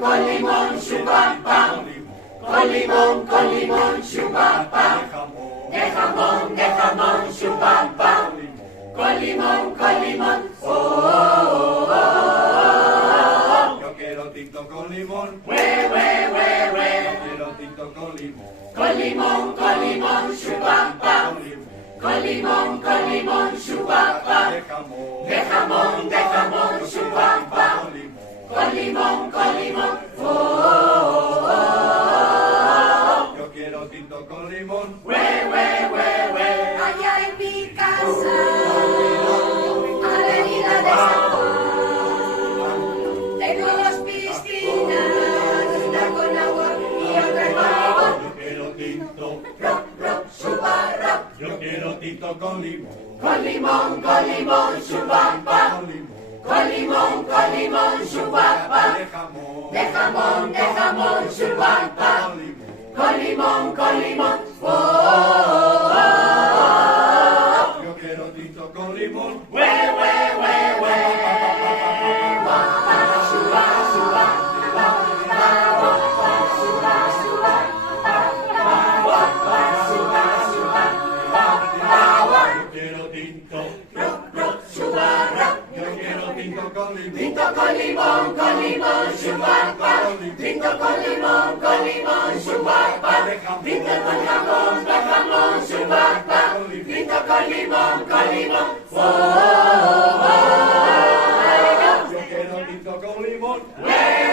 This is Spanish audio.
con limón, chupapa. Con limón, chupapa. De jamón, chupapa. Con limón, oh, oh, oh, oh. Yo quiero tinto con limón. We. Yo quiero tinto con limón. Con limón, chupapa. Con limón, chupapa. De jamón, chupapa. Con limón, oh, oh, oh, oh. Yo quiero tinto con limón. We. Allá en mi casa, avenida de San Juan, tengo dos piscinas, una con agua y otra con limón. Yo quiero tinto. Chupa, Yo quiero tinto con limón. con limón, chupapa. Con limón, chupapa. De jamón, chupapa. Con limón, oh, oh, oh. Yo quiero tinto con limón. We. Yo quiero tinto. Yo quiero tinto con limón. Tinto con limón, chupapa. Tinto con limón, chupapa. Tinto con jamón, chupapa. Tinto con limón, oh, oh, oh. Yo quiero tinto con limón. We.